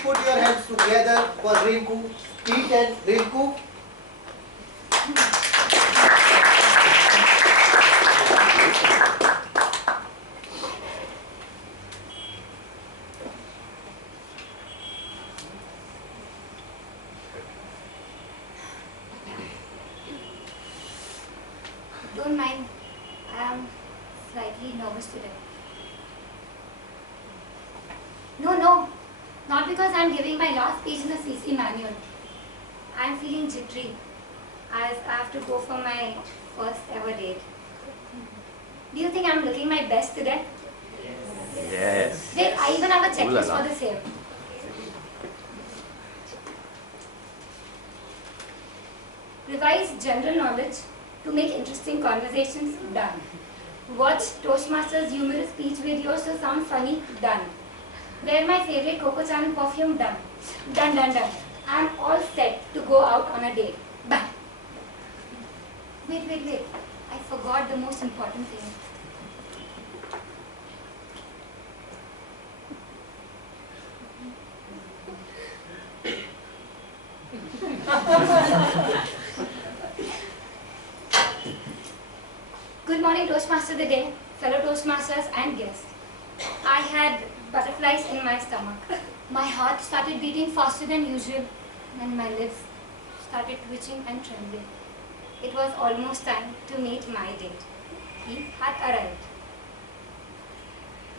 please put your hands together for Rinku, Pete and Rinku. Don't mind, I am slightly nervous today. No, not because I am giving my last page in the CC manual. I am feeling jittery as I have to go for my first ever date. Do you think I am looking my best today? Yes. Wait, I even have a checklist Ooh la la. for the same. Revise general knowledge to make interesting conversations, done. Watch Toastmasters humorous speech videos to sound funny, done. Wear my favorite Coco Chanel perfume, done. Done. I'm all set to go out on a date. Bye. Wait. I forgot the most important thing. Good morning, Toastmaster of the day, fellow Toastmasters and guests. I had butterflies in my stomach. My heart started beating faster than usual and my lips started twitching and trembling. It was almost time to meet my date. He had arrived.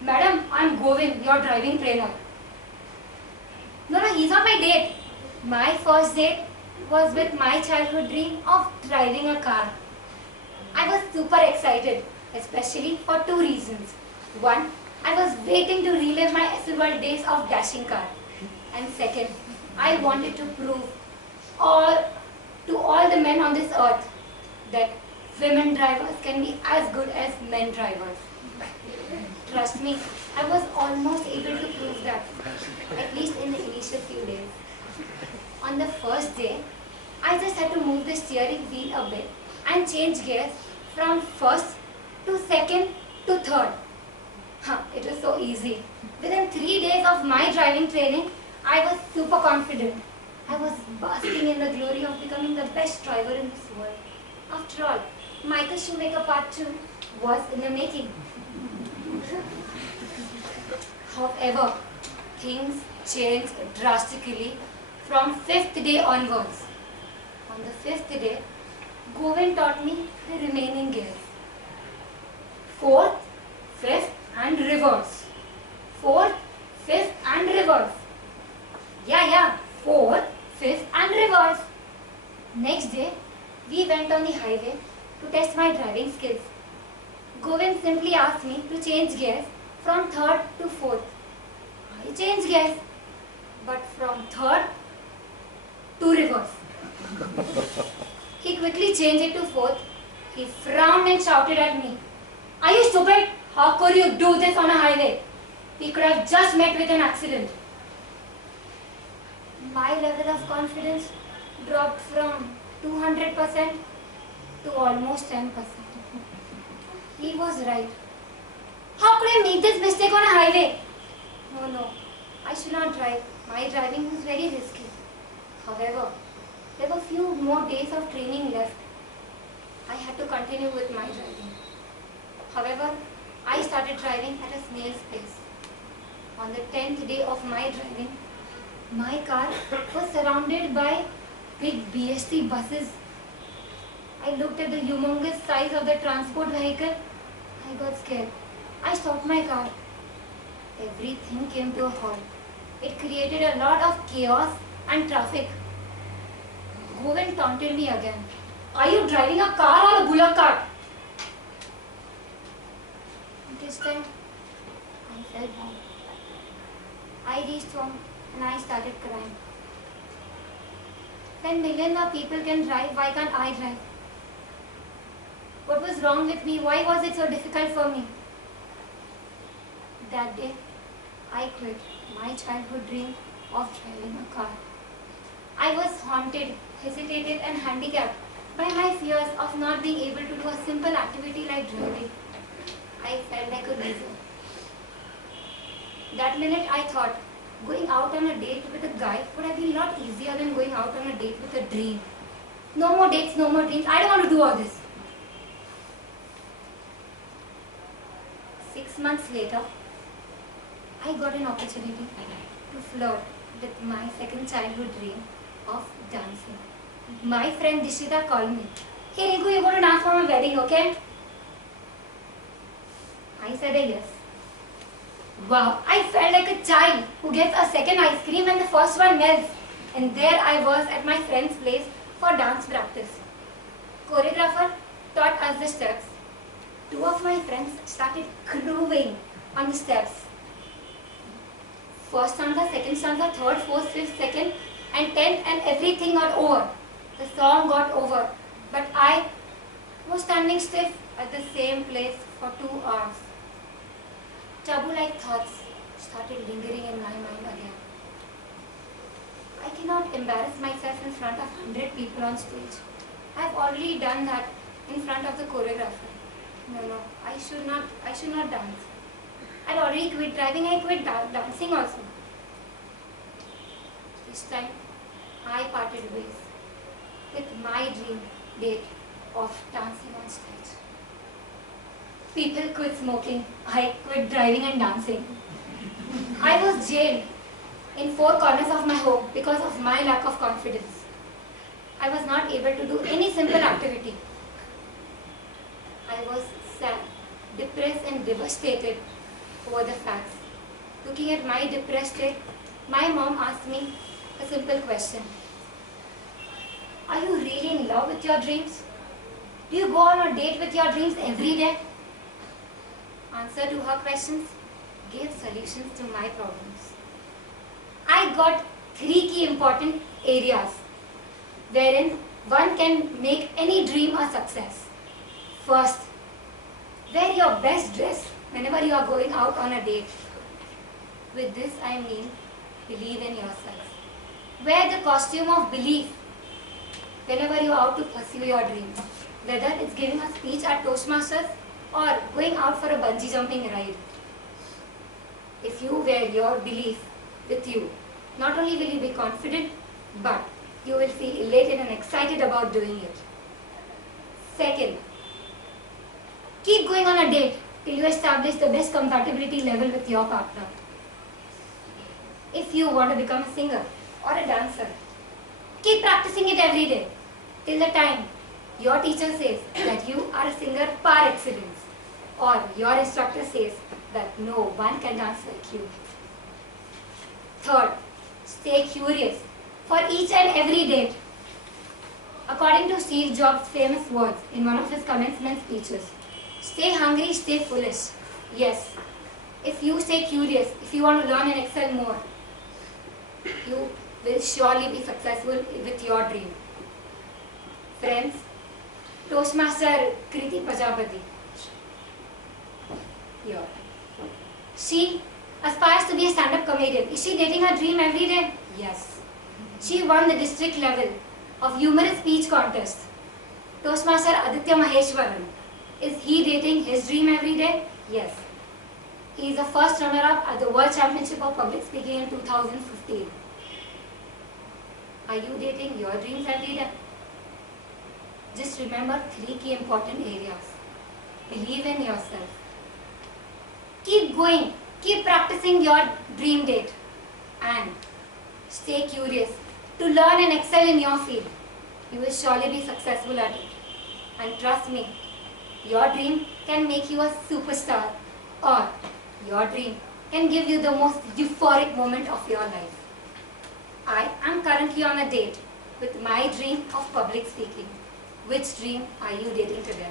Madam, I'm Govind, your driving trainer. No, he's not my date. My first date was with my childhood dream of driving a car. I was super excited, especially for two reasons. One, I was waiting to relive my SL days of dashing car. And second, I wanted to prove to all the men on this earth that women drivers can be as good as men drivers. Trust me, I was almost able to prove that, at least in the initial few days. On the first day, I just had to move the steering wheel a bit and change gears from first to second to third. It was so easy. Within 3 days of my driving training, I was super confident. I was basking in the glory of becoming the best driver in this world. After all, Michael Schumacher Part 2 was in the making. However, things changed drastically from 5th day onwards. On the 5th day, Govind taught me the remaining gears. 4th, 5th and reverse. 4th, 5th and reverse. Yeah, 4th, 5th and reverse. Next day, we went on the highway to test my driving skills. Govind simply asked me to change gears from 3rd to 4th. I changed gears, but from 3rd to reverse. He quickly changed it to 4th. He frowned and shouted at me, "Are you stupid? How could you do this on a highway? We could have just met with an accident." My level of confidence dropped from 200% to almost 10%. He was right. How could I make this mistake on a highway? No, I should not drive. My driving was very risky. However, there were few more days of training left. I had to continue with my driving. However, I started driving at a snail's pace. On the 10th day of my driving, my car was surrounded by big BST buses. I looked at the humongous size of the transport vehicle. I got scared. I stopped my car. Everything came to a halt. It created a lot of chaos and traffic. Govind taunted me again. "Are you driving a car or a bullock cart?" This time, I felt bad. I reached home and I started crying. When millions of people can drive, why can't I drive? What was wrong with me? Why was it so difficult for me? That day, I quit my childhood dream of driving a car. I was haunted, hesitated and handicapped by my fears of not being able to do a simple activity like driving. I felt like a loser. That minute I thought, going out on a date with a guy would have been a lot easier than going out on a date with a dream. No more dates, no more dreams. I don't want to do all this. 6 months later, I got an opportunity to flirt with my second childhood dream of dancing. My friend Dishita called me. Hey Rinku, you're going to dance for my wedding, okay? I said yes. Wow, I felt like a child who gets a second ice cream when the first one melts. And there I was at my friend's place for dance practice. Choreographer taught us the steps. 2 of my friends started grooving on the steps. First stanza, second stanza, third, fourth, fifth, second, and 10th, and everything got over. The song got over. But I was standing stiff at the same place for 2 hours. Taboo-like thoughts started lingering in my mind again. I cannot embarrass myself in front of 100 people on stage. I have already done that in front of the choreographer. No, I should not dance. I had already quit driving, I quit dancing also. This time, I parted ways with my dream date of dancing on stage. People quit smoking, I quit driving and dancing. I was jailed in 4 corners of my home because of my lack of confidence. I was not able to do any simple activity. I was sad, depressed and devastated over the facts. Looking at my depressed state, my mom asked me a simple question. Are you really in love with your dreams? Do you go on a date with your dreams every day? Answer to her questions gave solutions to my problems. I got 3 key important areas wherein one can make any dream a success. First, wear your best dress whenever you are going out on a date. With this I mean, believe in yourself. Wear the costume of belief whenever you are out to pursue your dream. Whether it's giving a speech at Toastmasters or going out for a bungee jumping ride. If you wear your belief with you, not only will you be confident, but you will feel elated and excited about doing it. Second, keep going on a date till you establish the best compatibility level with your partner. If you want to become a singer or a dancer, keep practicing it every day till the time your teacher says that you are a singer par excellence, or your instructor says that no one can dance like you. Third, stay curious for each and every date. According to Steve Jobs' famous words in one of his commencement speeches, stay hungry, stay foolish. Yes, if you stay curious, if you want to learn and excel more, you will surely be successful with your dream. Friends, Toastmaster Kriti Prajapati, here. She aspires to be a stand-up comedian. Is she dating her dream every day? Yes. She won the district level of humorous speech contest. Toastmaster Aditya Maheshwaran, is he dating his dream every day? Yes. He is the first runner-up at the World Championship of Public Speaking in 2015. Are you dating your dreams every day? Just remember 3 key important areas. Believe in yourself. Keep going. Keep practicing your dream date. And stay curious to learn and excel in your field. You will surely be successful at it. And trust me, your dream can make you a superstar, or your dream can give you the most euphoric moment of your life. I am currently on a date with my dream of public speaking. Which dream are you dating today?